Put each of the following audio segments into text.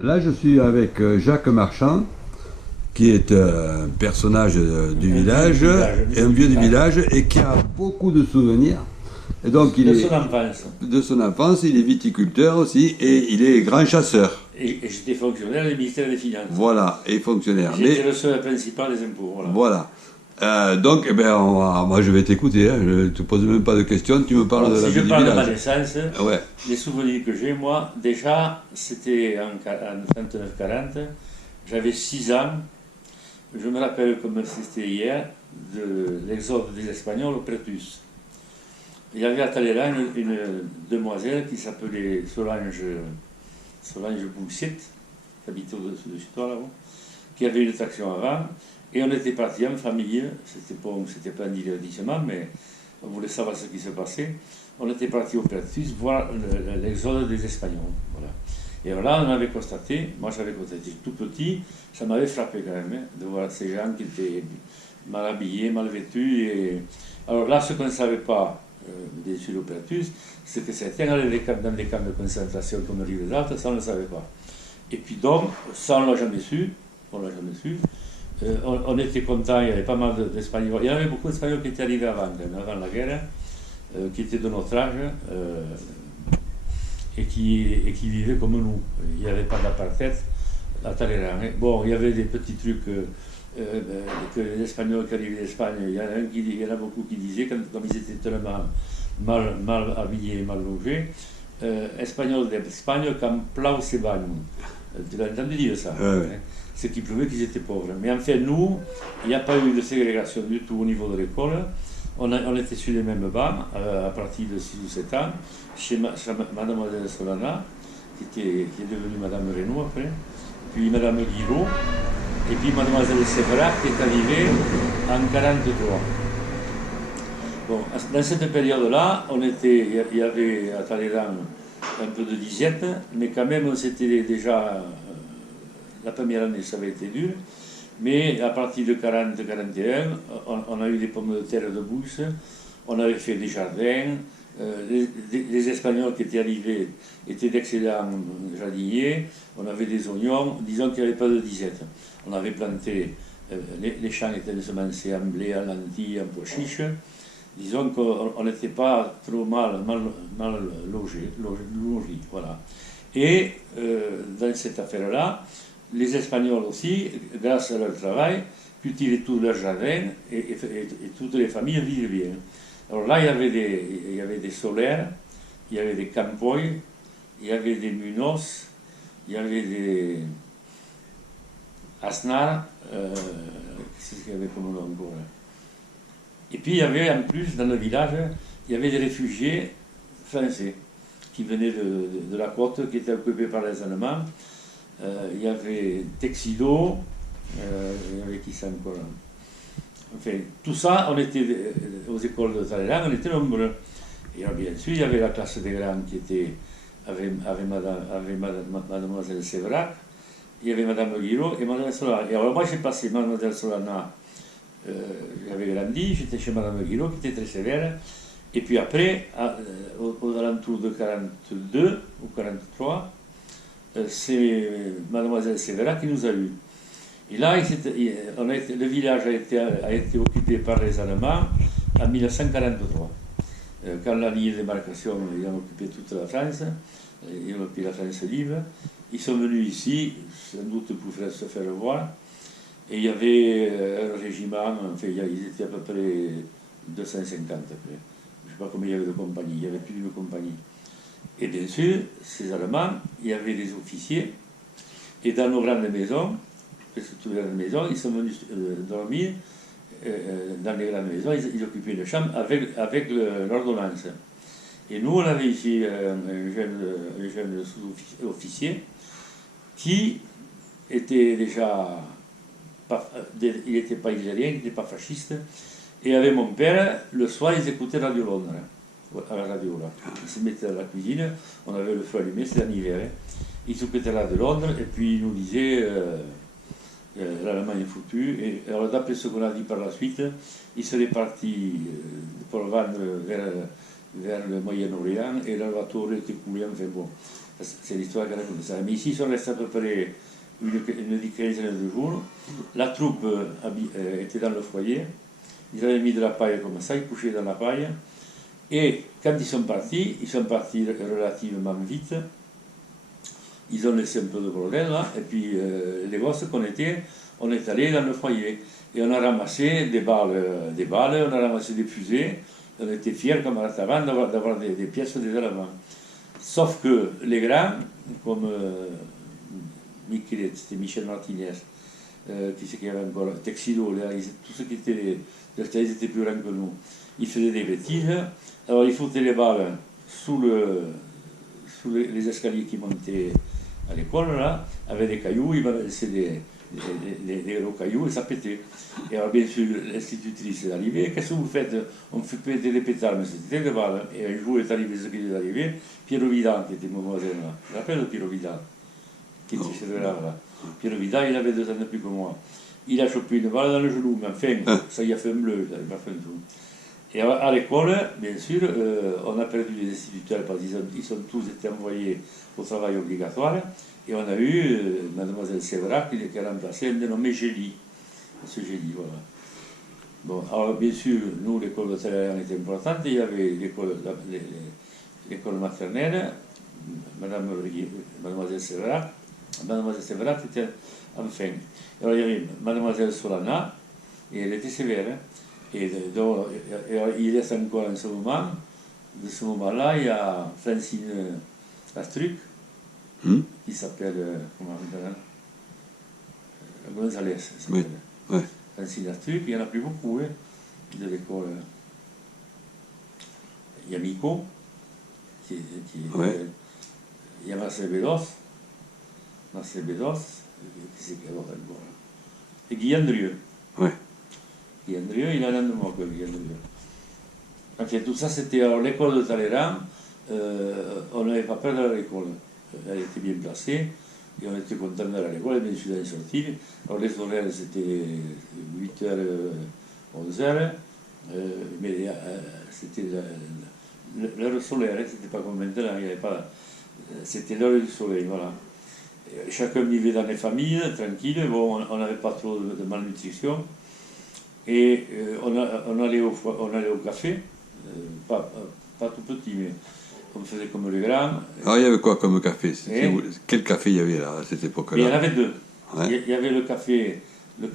Là, je suis avec Jacques Marchand, qui est un personnage du village, un vieux du village, et qui a beaucoup de souvenirs. Et donc, de son enfance. de son enfance, il est viticulteur aussi, et il est grand chasseur. Et j'étais fonctionnaire du ministère des Finances. Voilà, et fonctionnaire. J'étais le seul principal des impôts. Voilà. Voilà. Donc, eh ben, moi, je vais t'écouter. Hein. Je ne te pose même pas de questions. Tu me parles de la Si vie je du parle de village. ma naissance, Ouais. les souvenirs que j'ai, moi, déjà, c'était en 39-40, j'avais 6 ans. Je me rappelle comme si c'était hier de l'exode des Espagnols au Pertus. Il y avait à Talleyrand une demoiselle qui s'appelait Solange Boussiette, qui habitait au-dessus de chez toi là-haut, qui avait une traction avant, et on était partis en famille, c'était pas un divertissement, mais on voulait savoir ce qui se passait. On était partis au Pertus voir l'exode des Espagnols. Voilà. Et alors là, on avait constaté, moi j'avais constaté tout petit, ça m'avait frappé quand même, de voir ces gens qui étaient mal habillés, mal vêtus. Et... Alors là, ce qu'on ne savait pas, bien sûr au Pertus, c'est que certains allaient dans des camps de concentration comme Rive d'Alta, ça on ne le savait pas. Et puis donc, ça on ne l'a jamais su, on était contents, il y avait pas mal d'Espagnols, il y en avait beaucoup d'Espagnols qui étaient arrivés avant la guerre, qui étaient de notre âge, et qui vivaient comme nous. Il n'y avait pas d'apartheid à Talleyrand. Bon, il y avait des petits trucs que les Espagnols qui arrivaient d'Espagne, il y en a beaucoup qui disaient, comme ils étaient tellement mal habillés et mal logés, Espagnols d'Espagne comme plau se bagnent. Tu l'as entendu dire ça? Ouais. Ce qui prouvait qu'ils étaient pauvres. Mais en fait, nous, il n'y a pas eu de ségrégation du tout au niveau de l'école. On était sur les mêmes bancs à partir de 6 ou 7 ans, chez Mademoiselle Solana, qui est devenue Madame Reynaud après, puis Madame Guiraud, et puis Mademoiselle Séverac qui est arrivée en 1943. Bon, dans cette période-là, il y avait à Talleyrand un peu de disette, mais quand même, c'était déjà, la première année, ça avait été dur. Mais à partir de 40-41, on a eu des pommes de terre de Beauce, on avait fait des jardins, les Espagnols qui étaient arrivés étaient d'excellents jardiniers, on avait des oignons, disons qu'il n'y avait pas de disette. On avait planté, les champs étaient ensemencés en blé, en lentilles, en pois chiches. Disons qu'on n'était pas trop mal logés, voilà. Et dans cette affaire-là, les Espagnols aussi, grâce à leur travail, cultivaient tout leur jardin et toutes les familles vivaient bien. Alors là, il y avait des solaires, il y avait des campoy, il y avait des munos, il y avait des asnar, qu'est-ce qu'il y avait comme nom encore? Et puis il y avait en plus, dans le village, il y avait des réfugiés français qui venaient de la côte, qui étaient occupés par les Allemands. Il y avait Texido, il y avait qui ça encore? Enfin, tout ça, on était aux écoles de Talleyrand, on était nombreux. Et alors, bien sûr, il y avait la classe des grands qui était avec Mademoiselle Séverac, il y avait Madame Guiraud et Madame Solana. Et alors moi j'ai passé Mademoiselle Solana, j'avais grandi, j'étais chez Madame Guiraud qui était très sévère. Et puis après, aux alentours de 42 ou 43, c'est Mademoiselle Séverac qui nous a eus. Et là, le village a été occupé par les Allemands en 1943. Quand la ligne de démarcation, ils ont occupé toute la France, ils ont occupé la France libre, ils sont venus ici, sans doute pour se faire voir, et il y avait un régiment, enfin, ils étaient à peu près 250 après. Je ne sais pas combien il y avait de compagnies, il n'y avait plus d'une compagnie. Et bien sûr, ces Allemands, il y avait des officiers, et dans nos grandes maisons, parce que toutes les grandes maisons, ils sont venus dormir dans les grandes maisons, ils occupaient une chambre avec l'ordonnance. Et nous, on avait ici un jeune sous-officier qui était déjà, il n'était pas algérien, il n'était pas fasciste, et avec mon père, le soir, ils écoutaient Radio Londres, à la radio là. Ils se mettaient dans la cuisine, on avait le feu allumé, c'était en hiver, hein. Ils écoutaient Radio Londres, et puis ils nous disaient l'Allemagne est foutue. Et alors, d'après ce qu'on a dit par la suite, ils seraient partis pour vendre vers le Moyen-Orient, et leur bateau aurait été coulé, enfin bon. C'est l'histoire qu'elle raconte ça. Mais ici, ils sont restés à peu près une quinzaine de jours. La troupe était dans le foyer. Ils avaient mis de la paille comme ça, ils couchaient dans la paille. Et quand ils sont partis relativement vite. Ils ont laissé un peu de bordel là, et puis les gosses qu'on était, on est allé dans le foyer. Et on a ramassé des balles, on a ramassé des fusées. On était fiers comme à avant d'avoir des pièces des Allemands. Sauf que les grands, comme c'était Michel Martinez, qui c'est qu'il y avait encore, Texido, tous ceux qui étaient ils étaient plus grands que nous, ils faisaient des bêtises. Alors ils foutaient les balles sous les escaliers qui montaient à l'école, là, avec des cailloux, ils balançaient des gros cailloux et ça pétait. Et alors bien sûr, l'institutrice est arrivée, qu'est-ce que vous faites? On fait péter des pétards, mais c'était des balles. Et un jour est arrivé ce qui est arrivé, Piero Vidal, qui était mon voisin là. Je me rappelle de Piero Vidal, qui était chez le là. Piero Vidal, il avait 2 ans de plus que moi. Il a chopé une balle dans le genou, mais enfin, ça y a fait un bleu, il n'avait pas fait un trou. Et à l'école, bien sûr, on a perdu les instituteurs parce qu'ils ont tous été envoyés au travail obligatoire. Et on a eu Mademoiselle Séverac qui a remplacé un dénommé Gély. M. Gély, voilà. Bon, alors bien sûr, nous, l'école de Talleyrand était importante. Il y avait l'école maternelle, Mademoiselle Séverac. Mademoiselle Séverac était enfin. Alors il y avait Mademoiselle Solana, et elle était sévère. Hein. Et donc, il reste encore en ce moment, de ce moment-là, il y a Francine Astruc, qui s'appelle, comment on dit, Gonzalez, oui. Ouais. Francine Astruc, il n'y en a plus beaucoup, hein, de l'école. Il y a Miko, ouais. Il y a Marcel Bédos, qui c'est qu'il y a encore, et Guy Andrieux. Ouais. Guy Andrieux, il a un nom que Guy Andrieux. Enfin, tout ça, c'était l'école de Talleyrand. On n'avait pas peur d'aller à l'école. Elle était bien placée et on était content d'aller à l'école. Et bien sûr, d'aller sortir. Alors, les horaires, c'était 8h, 11h. Mais c'était l'heure solaire, c'était pas comme maintenant, il n'y avait pas. C'était l'heure du soleil, voilà. Chacun vivait dans les familles, tranquille. Bon, on n'avait pas trop de malnutrition. Et on allait au café, pas tout petit, mais on faisait comme les grands. Alors il y avait quoi comme café? Quel café il y avait là, à cette époque-là? Il y en avait 2. Ouais. Il y avait le café de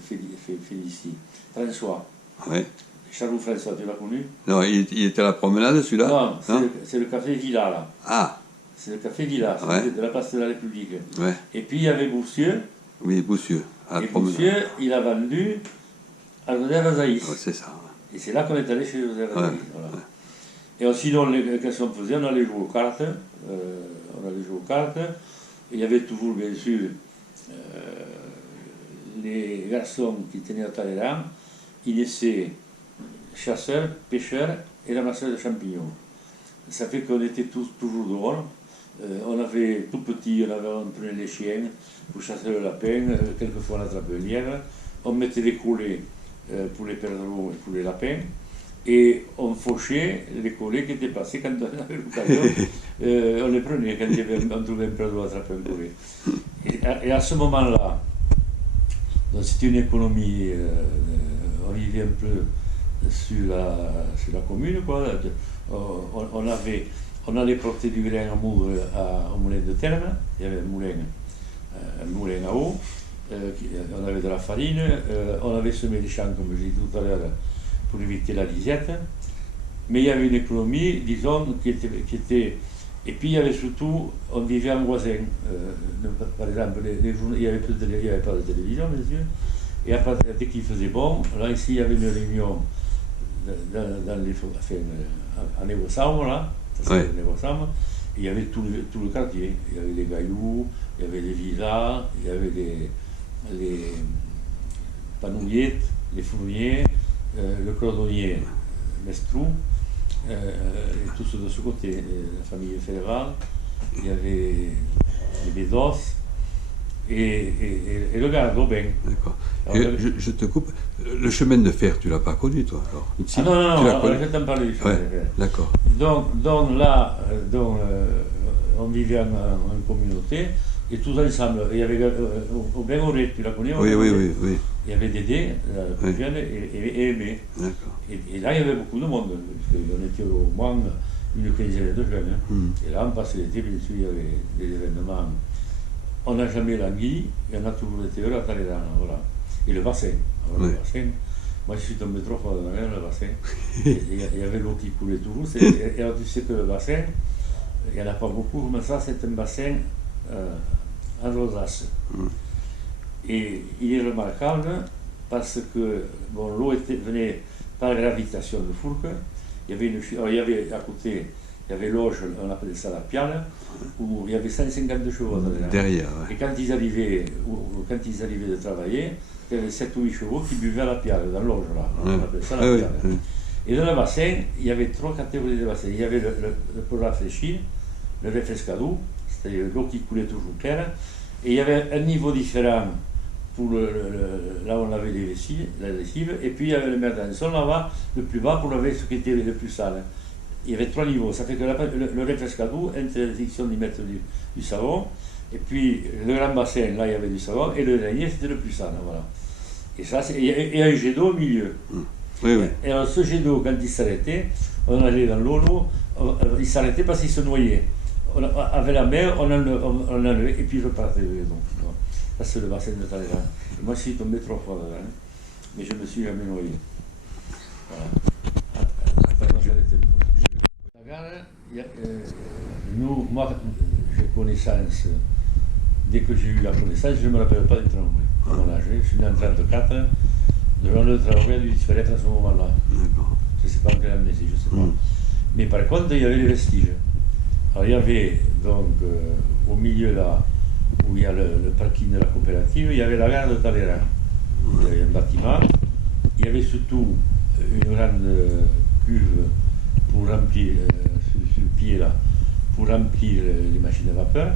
Félicie, François. Ouais. Charles François, tu l'as connu? Non, il était à la promenade celui-là? Non, c'est le café Villa là. Ah. C'est le café Villa, ouais. De la place de la République. Ouais. Et puis il y avait Boussieux. Oui, Boussieux. Et Boussieux, il a vendu à Joseph Azaïs. Ouais, c'est ça. Et c'est là qu'on est allé chez Joseph Azaïs. Ouais. Voilà. Et sinon, qu'est-ce qu'on faisait? On allait jouer aux cartes. Il y avait toujours, bien sûr, les garçons qui tenaient à Talleyrand. Ils naissaient chasseurs, pêcheurs et ramasseurs de champignons. Ça fait qu'on était tous toujours dehors. On avait tout petit, on prenait les chiens pour chasser le lapin, quelquefois on attrapait un lièvre, on mettait des collets pour les perdreaux et pour les lapins, et on fauchait les collets qui étaient passés quand on avait l'occasion, on les prenait quand on trouvait un perdreau attraper un collet. Et à ce moment-là, c'était une économie, on vivait un peu sur la commune, quoi. On allait porter du grain à moudre au moulin de Terme, il y avait un moulin à eau, on avait de la farine, on avait semé les champs, comme je l'ai dit tout à l'heure, pour éviter la disette, mais il y avait une économie, disons, qui était. Et puis il y avait surtout, on vivait en voisin. Par exemple, il n'y avait pas de télévision, bien sûr, et après, dès qu'il faisait bon, là ici il y avait une réunion à Négo-Sambre, là. Ouais. Il y avait tout le quartier, il y avait les gailloux, il y avait les villas, il y avait les panouillettes, les fourniers, le cordonnier Mestrou, et tout ce de ce côté, la famille fédérale, il y avait les Bédos, et le gare d'Aubin. D'accord. Alors, Je te coupe. Le chemin de fer, tu l'as pas connu, toi, alors? Ici, ah non, non, tu non, l'as connu? je t'en parlais du chemin Ouais, de fer. d'accord. Donc là, on vivait en communauté, et tous ensemble, il y avait Aubin Auret, tu la connais? Oui, oui, oui, oui. Il y avait Dédé, la plus Oui. jeune, et Aimé. D'accord. Et là, il y avait beaucoup de monde, parce qu'on était au moins une quinzaine de jeunes. Hein. Et là, on passait l'été, bien sûr, il y avait des événements. On n'a jamais langui, et on a toujours été heureux à Talleyrand, voilà. Et le bassin. Alors, le bassin, moi, je suis tombé 3 fois dans la mer, le bassin. Il y avait l'eau qui coulait toujours. Et alors, tu sais que le bassin, il n'y en a pas beaucoup, mais ça, c'est un bassin en rosace. Et il est remarquable parce que bon, l'eau venait par gravitation de Fourques. Il y avait à côté, il y avait l'Auge, on appelait ça la Piale, où il y avait 150 chevaux derrière. Ouais. Et quand ils arrivaient de travailler, il y avait 7 ou 8 chevaux qui buvaient à la Piale, dans l'Auge, là. On appelait ça la Piale. Et dans le bassin, il y avait 3 catégories de bassins. Il y avait pour rafraîchir, le refrescado, c'était l'eau qui coulait toujours claire, et il y avait un niveau différent pour là où on lavait la lessive, et puis il y avait le merdanson là-bas, le plus bas pour laver ce qui était le plus sale. Il y avait 3 niveaux, ça fait que le refrescado, interdiction d'y mettre du savon, et puis le grand bassin, là il y avait du savon, et le dernier c'était le plus sale, voilà. Et ça, et un jet d'eau au milieu. Oui, oui. Et alors ce jet d'eau, quand il s'arrêtait, on allait dans l'eau, il s'arrêtait parce qu'il se noyait. Avec la mer, on enlevait, et puis je repartais. Donc, ça c'est le bassin de Talleyrand. Moi je suis tombé 3 fois dedans, hein, mais je me suis jamais noyé. Voilà. La gare, nous, moi j'ai connaissance, dès que j'ai eu la connaissance, je ne me rappelle pas du tramway. À mon âge, je suis né en 1934, le tramway a dû disparaître à ce moment-là. Je ne sais pas en quelle année, je ne sais pas. Mais par contre, il y avait les vestiges. Alors il y avait donc au milieu là, où il y a le parking de la coopérative, il y avait la gare de Talleyrand. Il y avait un bâtiment, il y avait surtout une grande cuve pour remplir, sur le pied là, pour remplir les machines à vapeur,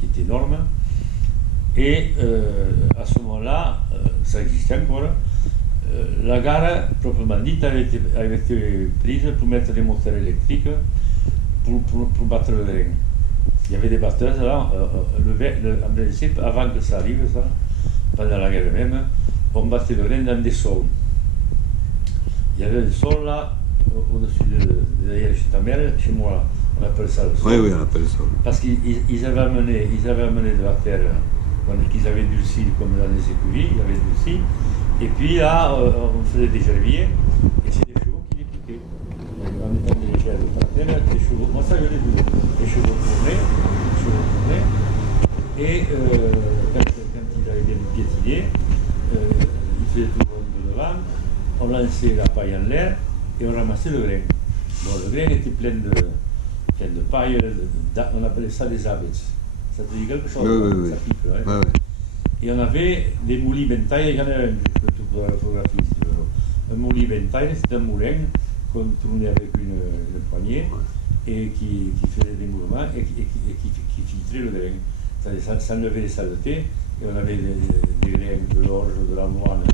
qui est énorme. Et à ce moment-là, ça existait encore, la gare, proprement dite, avait été prise pour mettre des moteurs électriques pour battre le grain. Il y avait des batteuses là, en principe, avant que ça arrive, ça, pendant la guerre même, on battait le grain dans des sols. Il y avait un sol là, au-dessus derrière chez ta mère, chez moi là, on appelle ça le sol. Oui, oui, on appelle ça. Parce qu'ils avaient amené de la terre qu'ils avaient durci comme dans les écuries, ils avaient durci. Et puis là, on faisait des gerviers, et c'est des chevaux qui les piquaient. On mettait les gerves par terre, des chevaux, moi ça je l'ai vu, les chevaux tournaient, et quand ils avaient bien piétiné, ils faisaient tout le monde de devant, on lançait la paille en l'air, et on ramassait le grain. Bon, le grain était plein de paille, on appelait ça des abets. Ça te dit quelque chose? Oui, ça pique, ouais. Oui. Et on avait des moulins bentailles, il y en a un, je peux tout la photographie si tu veux. Un moulin bentaille, c'est un moulin qu'on tournait avec une poignée et qui faisait des mouvements et qui filtrait le grain. C'est-à-dire ça enlevait les saletés et on avait des grains de l'orge, de la moine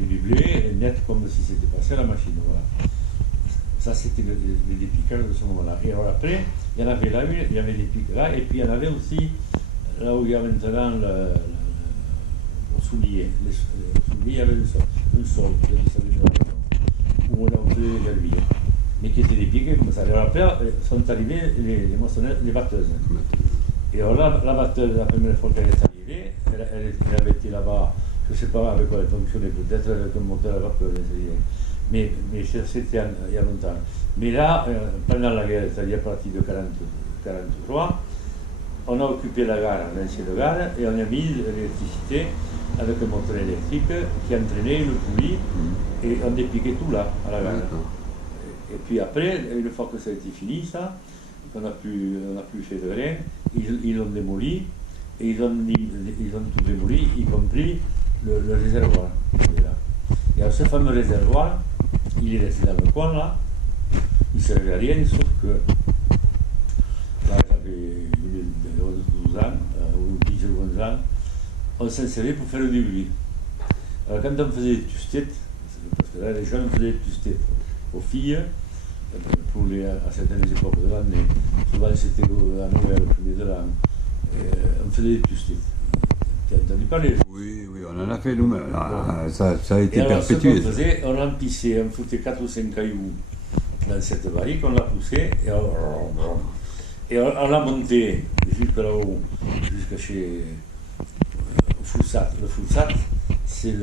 et du blé, net comme si c'était passé à la machine. Voilà. Ça c'était le dépiquage de ce moment-là. Et alors après, il y en avait là, il y avait des pics là, et puis il y en avait aussi là où il y a maintenant au soulier. Les souliers, il y avait un sol où on faisait les gervilles, mais qui étaient dépiqués comme ça. Et alors après sont arrivées les batteuses. Et alors là, la batteuse, la première fois qu'elle est arrivée, elle avait été là-bas, je ne sais pas avec quoi elle fonctionnait, peut-être avec un moteur à vapeur, mais c'était il y a longtemps. Mais là, pendant la guerre, c'est-à-dire à partir de 1943, on a occupé la gare, l'ancienne gare, et on a mis l'électricité avec un moteur électrique qui entraînait le poulie, et on dépiquait tout là, à la gare. Et puis après, une fois que ça a été fini, ça, qu'on n'a plus fait de rien, ils l'ont démoli, et ils ont tout démoli, y compris le réservoir. Et alors ce fameux réservoir, il est resté dans le coin là, il ne servait à rien, sauf que là j'avais 12 ans, ou 10 ou 11 ans, on s'en servait pour faire du bruit. Alors quand on faisait des tustettes, parce que là les jeunes faisaient des tustettes aux filles, pour à certaines époques de l'année, souvent c'était à Noël, au premier de l'an, on faisait des tustettes. Tu as entendu parler? Oui, oui, on en a fait nous-mêmes. Ça a été et alors, perpétué. Ce qu'on faisait, on remplissait, on foutait 4 ou 5 cailloux dans cette barrique, on la poussait, et on la montait jusque là-haut, jusqu'à chez Foulsat. Le Foulsat, c'est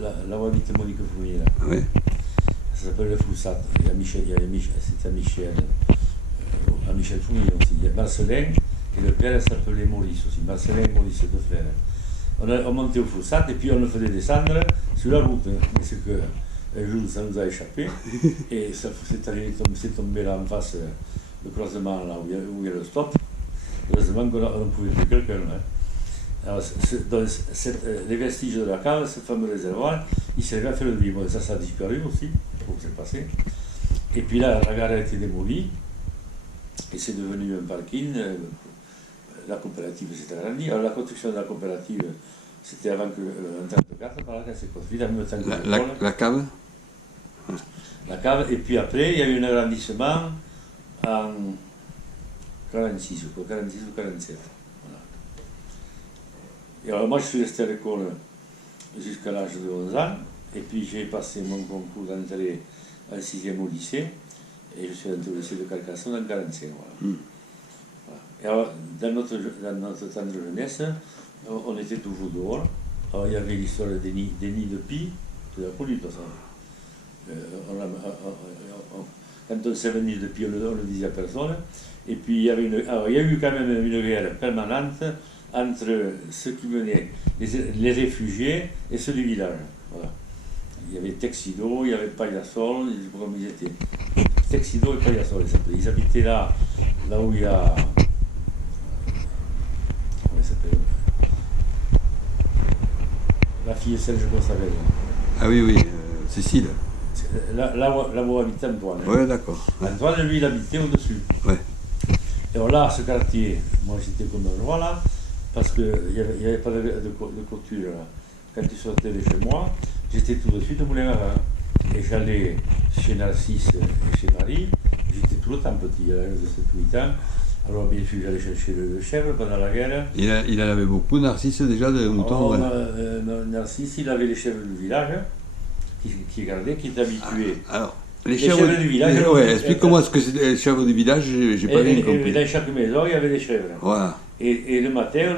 la voie vite Monique Fournier. Oui. Ça s'appelle le Foulsat. C'est à Michel, à Michel Fournier aussi. Il y a Marcelin, et le père s'appelait Maurice aussi. Marcelin et Maurice, deux frères. On montait au Foulsat et puis on le faisait descendre sur la route. Mais c'est que un jour ça nous a échappé et c'est tombé là en face, le croisement là où il y a le stop. Heureusement qu'on pouvait trouver quelqu'un. Hein. Alors, les vestiges de la cave, ce fameux réservoir, il servait à faire le bruit. Bon, ça a disparu aussi, pour que c'est passé. Et puis là, la gare a été démolie et c'est devenu un parking. La coopérative s'est agrandie. Alors la construction de la coopérative, c'était avant que, en 1934, par là, qu'elle s'est construite, en même temps que la cave. La cave, et puis après, il y a eu un agrandissement en 46 ou 47. Voilà. Et alors moi, je suis resté à l'école jusqu'à l'âge de 11 ans, et puis j'ai passé mon concours d'entrée en 6e au lycée, et je suis entré au lycée de Carcassonne en 1945. Voilà. Et alors, dans notre temps de jeunesse, on était toujours dehors. Alors, il y avait l'histoire des nids de pie, tu l'as connu de toute façon. Quand on savait nid de pie, on le disait à personne. Et puis il y a eu quand même une guerre permanente entre ceux qui venaient, les réfugiés, et ceux du village. Voilà. Il y avait Texido, il y avait Paillasol, comme ils étaient. Texido et Paillasol, ils habitaient là où il y a. La fille de Serge Gonçalves. Ah oui, oui, Cécile. Là où habitait Antoine. Oui, d'accord. Ouais. Antoine, lui, il habitait au-dessus. Ouais. Et alors là, ce quartier, moi j'étais comme un roi là, parce qu'il n'y avait pas de couture. Là. Quand tu sortais de chez moi, j'étais tout de suite au Moulin à Vin. Et j'allais chez Narcisse et chez Marie, j'étais tout le temps petit, à l'âge de 7-8 ans. Alors bien sûr, j'allais chercher le chèvre pendant la guerre. Il en avait beaucoup, Narcisse, déjà, de moutons. Narcisse, il avait les chèvres du village, qui gardaient, qui étaient habitués. Alors, les chèvres du village. Explique-moi ce que c'est les chèvres du village, j'ai pas bien compris. Dans chaque maison, il y avait des chèvres. Voilà. Et le matin,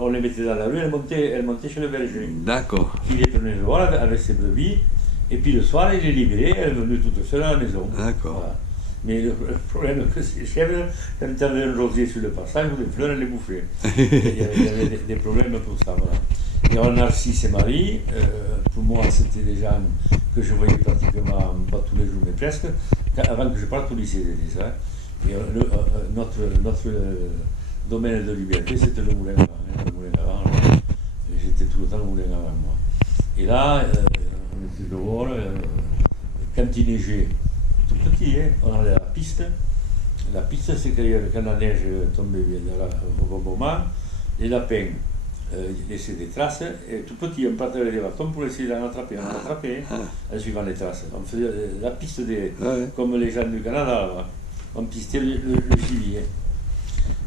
on les mettait dans la rue, elles montaient chez le berger. D'accord. Il les prenait le voir avec ses brebis, et puis le soir, il les libérait, elles venaient toutes seules à la maison. D'accord. Voilà. Mais le problème, c'est que ces chèvres, quand il y avait un rosier sur le passage, les fleurs, elles les bouffaient. Il y avait des problèmes pour ça. Voilà. Et alors, Narcisse et Marie, pour moi, c'était des gens que je voyais pratiquement, pas tous les jours, mais presque, avant que je parte au lycée déjà. Et notre domaine de liberté, c'était le Moulin à Vin. J'étais tout le temps au Moulin à Vin, moi. Et là, on était dehors, quand il neigeait, tout petit, hein, on allait à la piste. La piste, c'est que quand la neige tombait au bon moment, les lapins laissaient des traces, et tout petit, on partait avec des bâtons pour essayer d'en attraper. On en attrapait, en suivant les traces. On faisait la piste comme les gens du Canada, là. On pistait le gibier.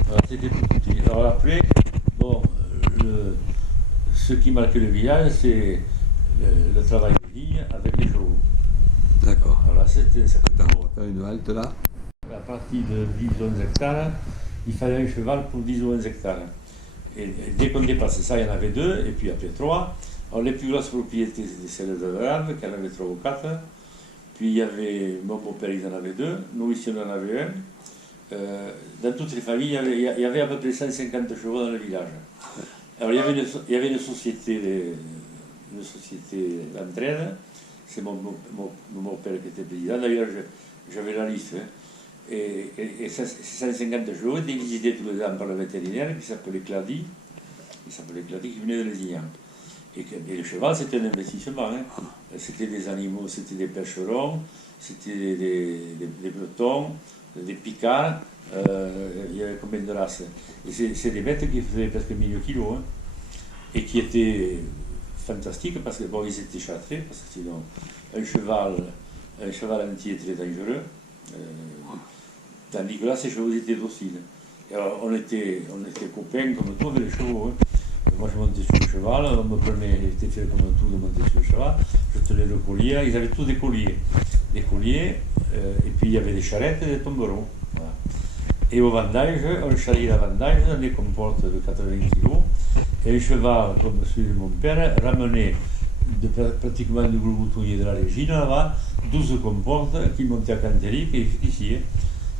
Alors, c'était tout petit. Alors après, bon, ce qui marquait le village, c'est le travail de vignes avec les chevaux. D'accord. Alors là, c'était ça. Attends, on va faire une halte là. À partir de 10 ou 11 hectares, il fallait un cheval pour 10 ou 11 hectares. Et dès qu'on dépassait ça, il y en avait 2, et puis après 3. Alors les plus grosses propriétés, c'était celles de Grave, qui en avait 3 ou 4. Puis il y avait mon beau-père, il en avait 2, nous ici on en avait 1. Dans toutes les familles, il y avait à peu près 150 chevaux dans le village. Alors il y avait une société d'entraide. C'est mon beau-père qui était président. D'ailleurs, j'avais la liste. Hein. Et ces 150 chevaux étaient visités tous les ans par le vétérinaire qui s'appelait Clady. Qui venait de Lézignan. Et le cheval, c'était un investissement. Hein. C'était des animaux, c'était des percherons, c'était des bretons, des picards. Il y avait combien de races. Et c'est des bêtes qui faisaient presque 1000 kilos. Hein. et qui était fantastique parce que bon, ils étaient châtrés, parce que sinon un cheval entier est très dangereux, tandis que là, ces chevaux étaient dociles. Et alors, on était copains comme tout avec les chevaux. Hein. Moi, je montais sur le cheval, on me prenait, j'étais fait comme un tout de monter sur le cheval, je tenais le collier, ils avaient tous des colliers. Et puis il y avait des charrettes et des tombereaux. Voilà. Et au vendage, on charriait la vendage dans des comportes de 80 kg, et le cheval, comme celui de mon père, ramenait pratiquement du gros boutonnier de la Régine là-bas, 12 comportes qui montaient à Cantéric et ici.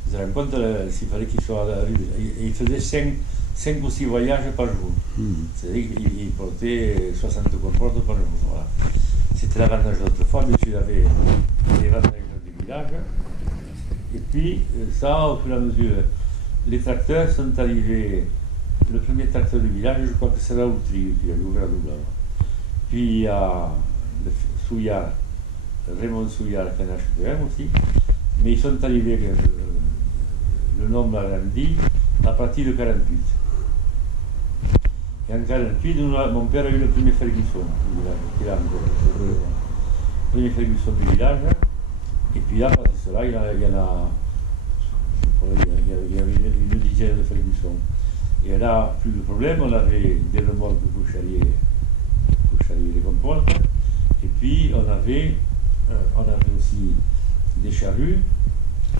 Vous avez compte s'il fallait qu'il soit à la rue. Il faisait 5 ou 6 voyages par jour. C'est-à-dire qu'il portait 60 comportes par jour. Voilà. C'était l'avantage d'autrefois, mais tu avais les avantages du village. Et puis, ça, au fur et à mesure, les tracteurs sont arrivés. Le premier tracteur du village, je crois que c'est Raoultri qui a ouvert Doublard. Puis il y a le Souillard, Raymond Souillard qui en a acheté un aussi. Mais ils sont arrivés, le nombre a grandi à partir de 48. Et en 48, mon père a eu le premier Ferguson du village. Le premier Ferguson du village. Et puis là, à partir de cela, il y avait une dizaine de Ferguson. Et là, plus de problème, on avait des remorques pour charrier les comportes. Et puis, on avait aussi des charrues,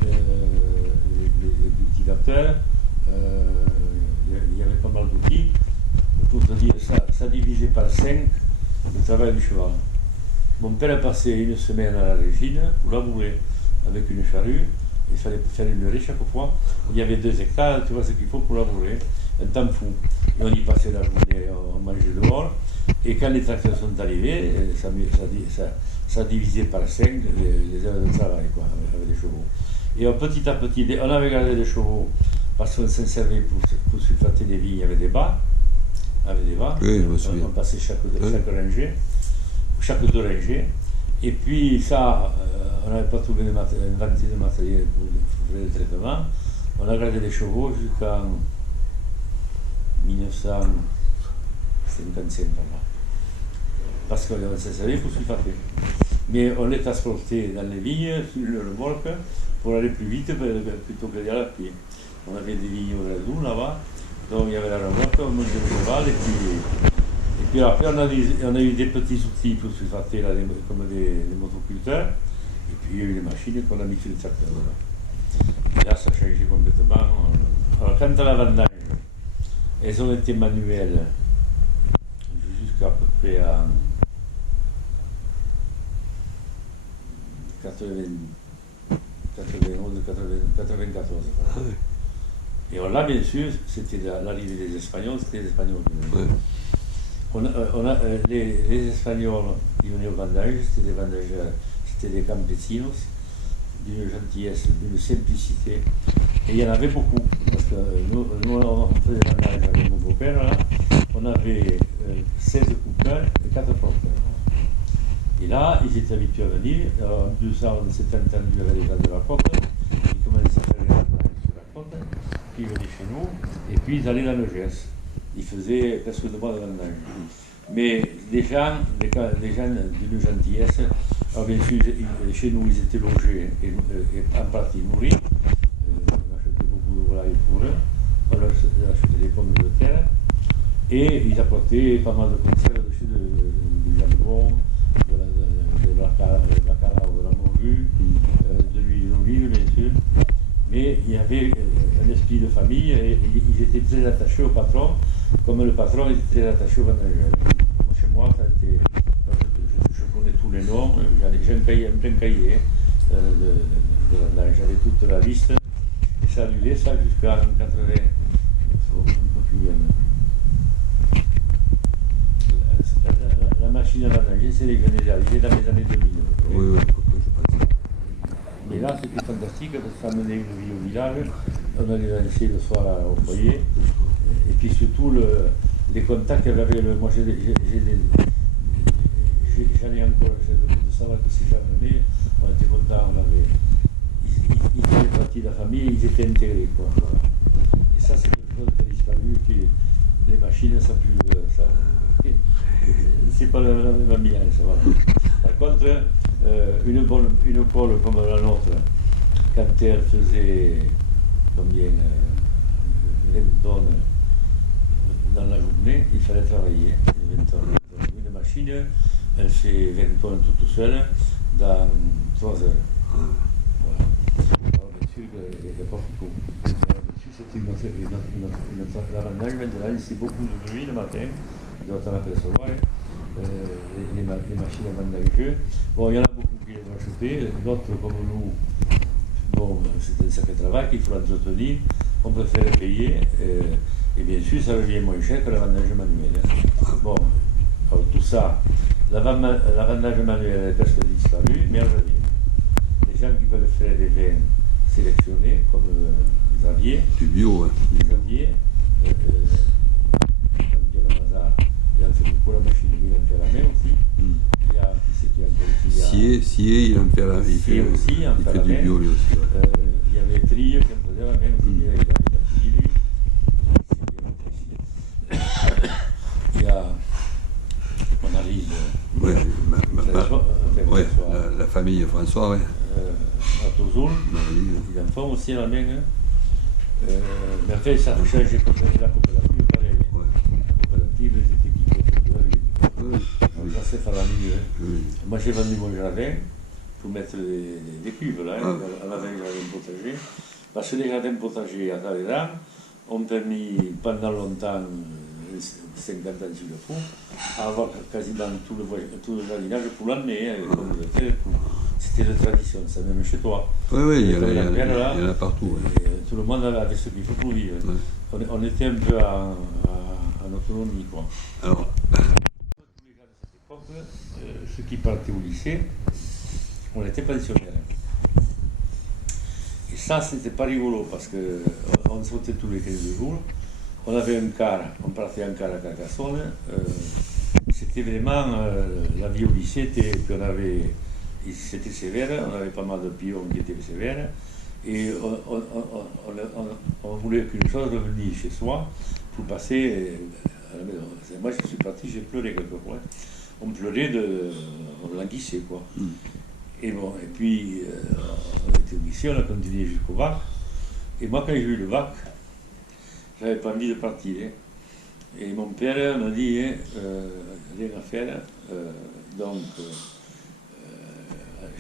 les cultivateurs, il y avait pas mal d'outils. Pour te dire, ça divisait par 5 le travail du cheval. Mon père a passé une semaine à la Régine pour labourer avec une charrue. Il fallait faire une raie chaque fois. Il y avait 2 hectares, tu vois ce qu'il faut pour labourer. Un temps fou. Et on y passait la journée, on mangeait dehors. Et quand les tracteurs sont arrivés, ça divisait par 5 les heures de travail, quoi, avec les chevaux. Et petit à petit, on avait gardé les chevaux parce qu'on s'en servait pour sulfater des vignes avec des bas. Oui, on passait chaque rangée, chaque 2 rangées. Et puis ça, on n'avait pas trouvé inventé de matériel pour faire le traitement. On a gardé les chevaux jusqu'en 1955 par là. Parce qu'on s'en servait pour sulfater. Mais on les transportait dans les vignes sur le remorque pour aller plus vite plutôt que d'aller à pied. On avait des vignes au Radou là-bas, donc il y avait la remorque, on montait le cheval et puis après on a eu des petits outils pour sulfater là, comme des motoculteurs, et puis il y a eu des machines qu'on a mis sur les tracteurs. Là. Et là ça a changé complètement. Alors quant à la vendage, elles ont été manuelles jusqu'à peu près à 94. Et là, bien sûr, c'était l'arrivée des Espagnols, c'était les Espagnols qui venaient. Les Espagnols qui venaient au vendage, c'était des vendageurs, c'était des campesinos, d'une gentillesse, d'une simplicité. Et il y en avait beaucoup, parce que nous on faisait des vendages avec mon beau-père, là, on avait 16 coupeurs et 4 porteurs. Et là, ils étaient habitués à venir. En plus, ça, on s'était entendu avec les gens de la côte. Ils commençaient à faire les vendages sur la côte. Puis ils venaient chez nous. Et puis ils allaient dans le Gers. Ils faisaient presque 2 mois de vendage. Mais des gens d'une gentillesse, alors bien sûr, chez nous, ils étaient logés et en partie nourris. On achetait beaucoup de volailles pour eux. On leur achetait des pommes de terre. Et ils apportaient pas mal de conserves dessus, du jambon, de bacalao, de la morue, de l'huile d'olive, bien sûr. Mais il y avait un esprit de famille et ils étaient très attachés au patron, comme le patron était très attaché au vendageur. Chez moi, ça a été, je connais tous les noms, j'ai un plein cahier de vendage, j'avais toute la liste, et ça a duré ça jusqu'en 80, un peu plus jeune. La machine à vendager, c'est arrivé dans les années 2000. Oui, je pense. Mais là, c'était fantastique parce que ça menait une vie au village. On allait danser le soir au foyer. Et puis surtout, les contacts avec moi, j'en ai encore de savoir que ces gens venaient, on était contents. Ils faisaient partie de la famille, ils étaient intégrés. Quoi, voilà. Et ça, c'est quelque chose qui a disparu, que les machines, ça a pu. c'est pas la même ambiance. Voilà. Par contre, une colle comme la nôtre, quand elle faisait combien 20 tonnes dans la journée, il fallait travailler 20 tonnes. Une machine, elle fait 20 tonnes toute seule dans 3 heures. Voilà. Alors bien sûr, il n'y a pas beaucoup. L'avantage maintenant, c'est beaucoup de nuit le matin, on apercevoir les machines à vendanger. Bon, il y en a beaucoup qui les ont achetées, d'autres comme nous, bon, c'est un sacré travail qu'il faut entretenir, on préfère payer, et bien sûr ça revient moins cher que la vendage manuel. Hein. Bon, alors tout ça, la vendage manuelle est presque disparue, mais elle revient. Les gens qui veulent faire des vins sélectionnés, comme Xavier, Du bio, hein. Xavier, Jean-Pierre Mazar, il a fait beaucoup la machine, il en fait la main aussi. Il y a qui c'est qui a encore ici. Sier, il en fait, Sier aussi, en il fait fait la du main. bio lui aussi. Ouais. Il y avait Trier qui en faisait la main aussi, il a fini lui. Il y a mon analyse. Ouais, ouais, François, la famille François, ouais. à Tozoul, Marie, ils en font aussi la main. Hein. Mais en fait, ça a changé comme la coopérative, pareil. ouais. La coopérative, c'était qui coopérative. Ouais. Donc ça, c'est faramineux. Hein. Oui. Moi, j'ai vendu mon jardin pour mettre des cuves là, hein, à la fin du jardin potager. Parce que les jardins potagers à Talleyrand ont permis pendant longtemps, 50 ans s'il le faut, à avoir quasiment tout le jardinage pour l'année, hein, comme le fait, c'était de tradition, ça même chez toi. Oui, oui, il y en en a partout. Ouais. Tout le monde avait ce qu'il faut pour vivre. Ouais. On était un peu en autonomie, quoi. Alors, Tous les gens de cette époque, ceux qui partaient au lycée, on était pensionnaires. Et ça, c'était pas rigolo parce qu'on sautait tous les 15 jours. On avait un car, on partait en car à Carcassonne. C'était vraiment la vie au lycée, c'était sévère, on avait pas mal de pions qui étaient sévères. Et on voulait qu'une chose, revenir chez soi pour passer à la maison. Moi, je suis parti, j'ai pleuré quelquefois. On pleurait, on languissait, quoi. Et bon, et puis, on était au lycée, on a continué jusqu'au bac. Et moi, quand j'ai eu le bac, j'avais pas envie de partir. Hein. Et mon père m'a dit, hein, rien à faire. Donc,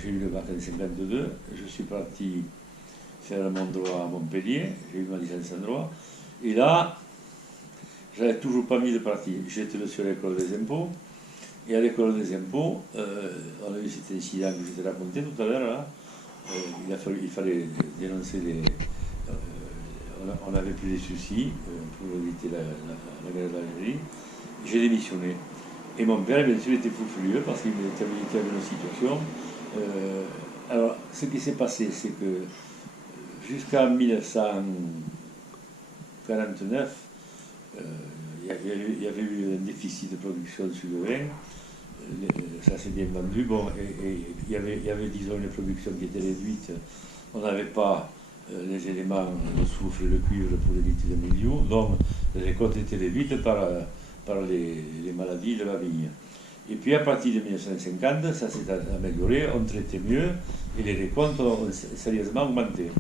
j'ai eu le bac en 52, je suis parti faire mon droit à Montpellier, j'ai eu ma licence en droit. Et là, j'avais toujours pas envie de partir. J'étais sur l'école des impôts. Et à l'école des impôts, on a eu cet incident que je t'ai raconté tout à l'heure. Là. Il fallait dénoncer on n'avait plus de soucis pour éviter la guerre de l'Algérie. J'ai démissionné. Et mon père, bien sûr, était fou furieux parce qu'il était dans une situation. Alors, ce qui s'est passé, c'est que jusqu'en 1949, il y avait eu un déficit de production sur le vin. Ça s'est bien vendu. Bon, et il y avait, disons, une production qui était réduite. On n'avait pas les éléments, le soufre et le cuivre pour éviter le milieu. Donc, les récoltes étaient réduites par les maladies de la vigne. Et puis, à partir de 1950, ça s'est amélioré, on traitait mieux et les récoltes ont sérieusement augmenté.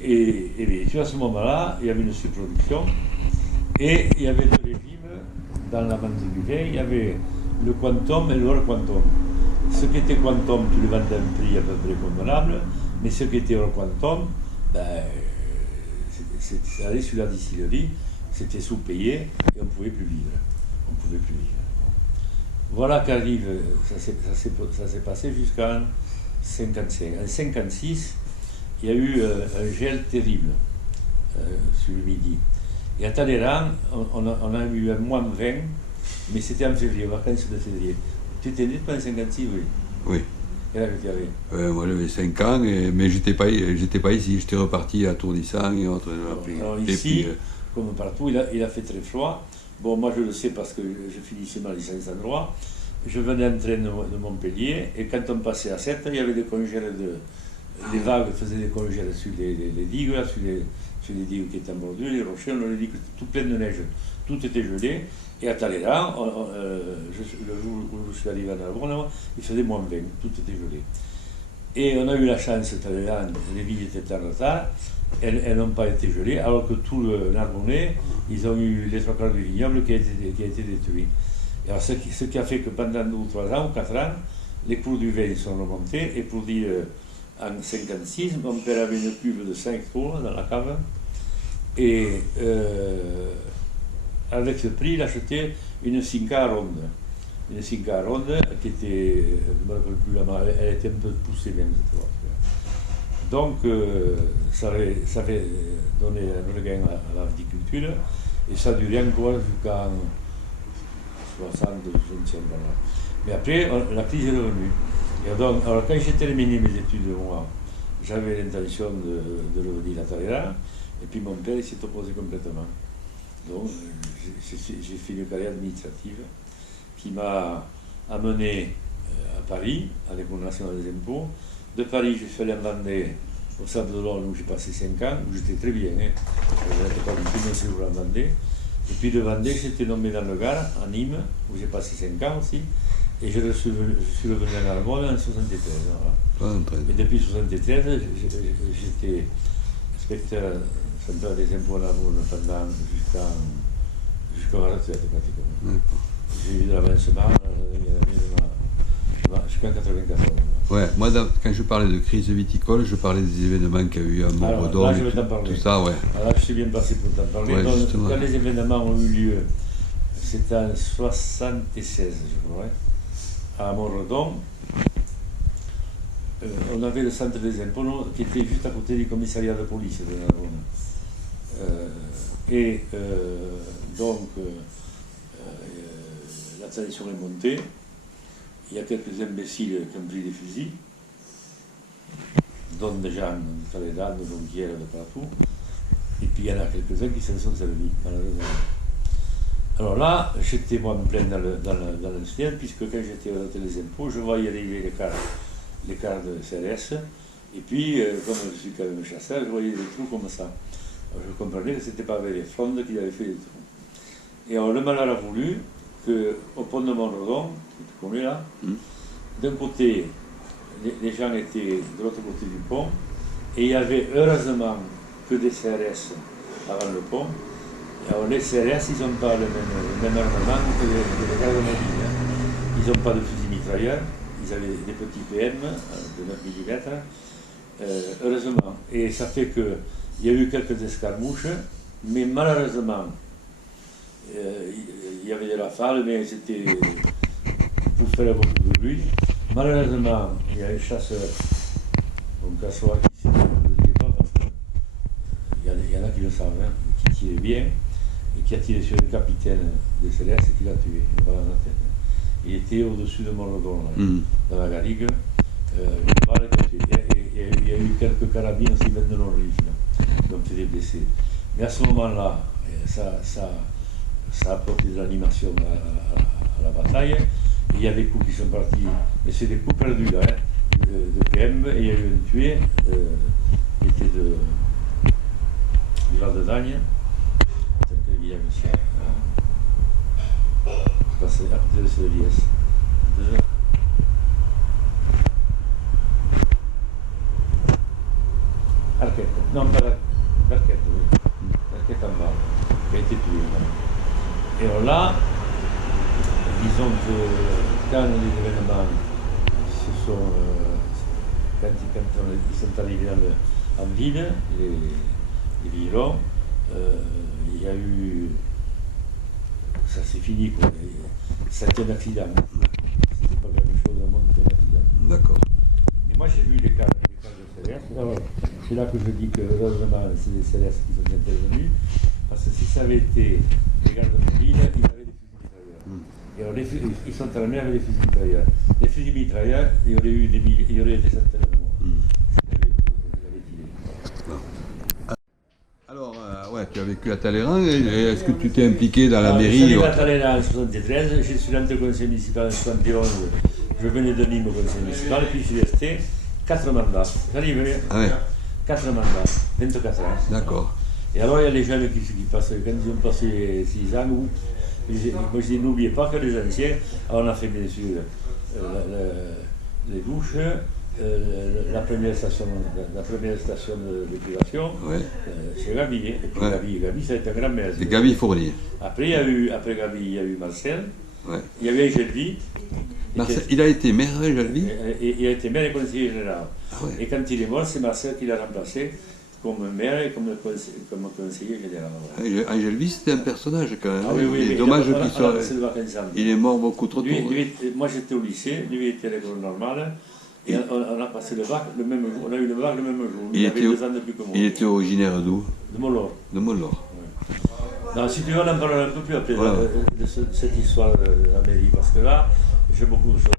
Et bien sûr, à ce moment-là, il y avait une surproduction et il y avait deux régimes dans la vente du vin. Il y avait le quantum et le hors quantum. Ce qui était quantum, tu le vendais à un prix à peu près convenable, mais ce qui était hors quantum, ben, ça allait sur la distillerie, c'était sous-payé et on ne pouvait plus vivre. On pouvait plus vivre. Voilà qu'arrive, ça s'est passé jusqu'en 1955. En 1956, il y a eu un gel terrible sur le Midi. Et à Talleyrand, on a eu un moins 20, mais c'était en février, aux vacances de février. Tu étais né en 1956, oui. oui. Quel âge tu avais? Moi j'avais 5 ans, mais j'étais pas ici, j'étais reparti à Tourdissan et autres. Alors ici, comme partout, il a fait très froid. Bon, moi je le sais parce que je finissais ma licence en droit. Je venais en train de Montpellier et quand on passait à 7, il y avait des congèles les vagues faisaient des congèles sur les digues, sur les digues qui étaient en bordure, les rochers, on les digues tout plein de neige. tout était gelé. Et à Talleyrand, le jour où je suis arrivé à Narbonne, il faisait -20, tout était gelé. Et on a eu la chance, Talleyrand, les villes étaient en retard, elles n'ont pas été gelées, alors que tout le Narbonnais, ils ont eu les 3/4 du vignoble qui a été détruit. Et alors, ce qui a fait que pendant 2 ou 3 ans ou 4 ans, les cours du vin sont remontés, et pour dire, en 1956, mon père avait une cuve de 5 tours dans la cave, et avec ce prix, il achetait une Cinca ronde. Une Cinca ronde qui était, je ne me rappelle plus la marque, elle était un peu poussée même cette fois. Donc ça avait donné un regain à la viticulture, et ça a duré encore jusqu'en 60, 65 ans. Mais après, la crise est revenue. Et donc, alors quand j'ai terminé mes études, moi, j'avais l'intention de revenir à Talleyrand, et puis mon père s'est opposé complètement. Donc j'ai fait une carrière administrative qui m'a amené à Paris, à l'École nationale des impôts. De Paris, je suis allé en Vendée, au Sable d'Olonne, où j'ai passé 5 ans, où j'étais très bien. Je n'étais pas du tout mon séjour en Vendée. Et puis de Vendée, j'étais nommé dans le Gard, à Nîmes, où j'ai passé 5 ans aussi. Et je suis revenu à Narbonne en 1973. Voilà. Et depuis 1973, j'étais inspecteur central des impôts à Narbonne pendant jusqu'à la retraite pratiquement. J'ai eu de l'avancement jusqu'en 1994. Ouais, moi quand je parlais de crise viticole, je parlais des événements qu'il y a eu à Montredon, tout ça, ouais. Alors je suis bien passé pour t'en parler. Ouais, donc, quand les événements ont eu lieu, c'était en 1976, je crois, à Montredon. On avait le centre des impôts qui était juste à côté du commissariat de police de Narbonne. Donc, la tension est montée. Il y a quelques imbéciles qui ont pris des fusils, dont des gens de Talleyrand, de Jonquière, de partout. Et puis il y en a quelques-uns qui se sont servis, malheureusement. Alors là, j'étais moi en plein dans l'ancien, puisque quand j'étais à l'hôtel des impôts, je voyais arriver les cars de CRS, et puis, comme je suis quand même chasseur, je voyais des trous comme ça. Alors, je comprenais que ce n'était pas avec les frondes qu'il avait fait des trous. Et alors, le malheur a voulu qu'au pont de Montredon, qu'on est là, d'un côté, les gens étaient de l'autre côté du pont, et il y avait heureusement que des CRS avant le pont. Alors les CRS, ils n'ont pas le même armement que les gardes mobiles. Ils n'ont pas de fusil mitrailleur, ils avaient des petits PM de 9 mm, heureusement. Et ça fait qu'il y a eu quelques escarmouches, mais malheureusement, il y avait des rafales, mais c'était pour faire beaucoup de bruit. Malheureusement, il y a un chasseur, un cassoir qui ne le disait pas, parce qu'il y en a qui le savent, qui tirait bien, et qui a tiré sur le capitaine de Céleste et qui l'a tué, dans la tête. Il était au-dessus de Montredon, dans la garrigue, une balle qui a tué. Il y a eu quelques carabines aussi, même de non-rifles, qui ont été blessés. Mais à ce moment-là, ça a apporté de l'animation à la bataille. Et il y a des coups qui sont partis, et c'est des coups perdus là, de PM, et il y a eu un tué qui était du Val de Dagne, quel village aussi, passé à côté de Céliès. Arquette, non pas l'Arquette, oui. L'Arquette en bas, qui a été tué. Et alors là, disons que quand les événements quand ils sont arrivés en ville, les vignerons, il y a eu, ça s'est fini quoi, ça a été un accident, c'était pas quelque chose au monde qu'un accident. D'accord. Et moi j'ai vu les cas de Céleste, alors c'est là que je dis que heureusement c'est les Célestes qui sont intervenus, parce que si ça avait été les gardes mobiles, ils avaient des fusils mitrailleurs. Et alors ils sont armés avec des fusils mitrailleurs. Les fusils mitrailleurs, il y aurait des centaines de morts. Alors, ouais, tu as vécu à Talleyrand, et est-ce que tu t'es impliqué dans la mairie? Je suis arrivé à Talleyrand en 1973, je suis rentré au conseil municipal en 1971, je venais de Nîmes au conseil municipal, et puis je suis resté 4 mandats. J'arrive, 4 mandats, 24 ans. D'accord. Et alors, il y a les jeunes qui passent, quand ils ont passé 6 ans, moi je dis, n'oubliez pas que les anciens, alors on a fait bien sûr les douches, la première station d'épuration, Ouais. chez Gabi. Et puis Ouais. Gabi, ça a été un grand-mère. C'est Gabi Fournier. Après, après Gabi, il y a eu Marcel, Ouais. il y avait Gelby. Marcel, il a été maire, hein, Jalvi? Et il a été maire et conseiller général. Ah ouais. Et quand il est mort, c'est Marcel qui l'a remplacé comme maire et comme conseiller général. Voilà. Jalvi, c'était un personnage quand même. Ah oui, oui, C'est oui, dommage on a- qu'il on a soit. passé le bac ensemble. Il est mort beaucoup trop tôt. Moi j'étais au lycée, lui était à l'école normale, et on a passé le bac le même jour, on a eu le bac le même jour. Il avait 2 ans de plus que moi. Il était originaire d'où? De Mollor. De Mollor. Non, si tu veux, on en parlera un peu plus après Voilà. de cette histoire de la mairie, parce que là, j'ai beaucoup de choses.